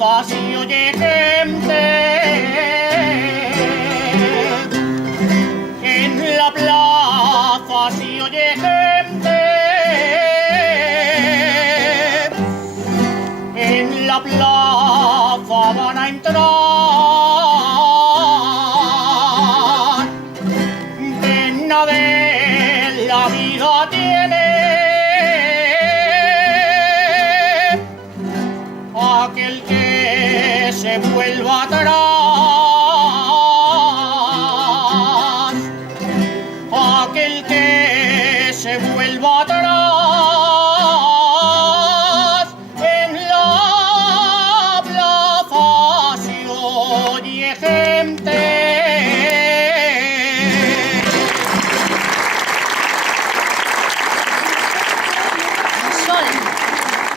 plaza se oye gente, en la plaza se oye gente, en la plaza van a entrar, pena de la vida tiene aquel que se vuelva atrás.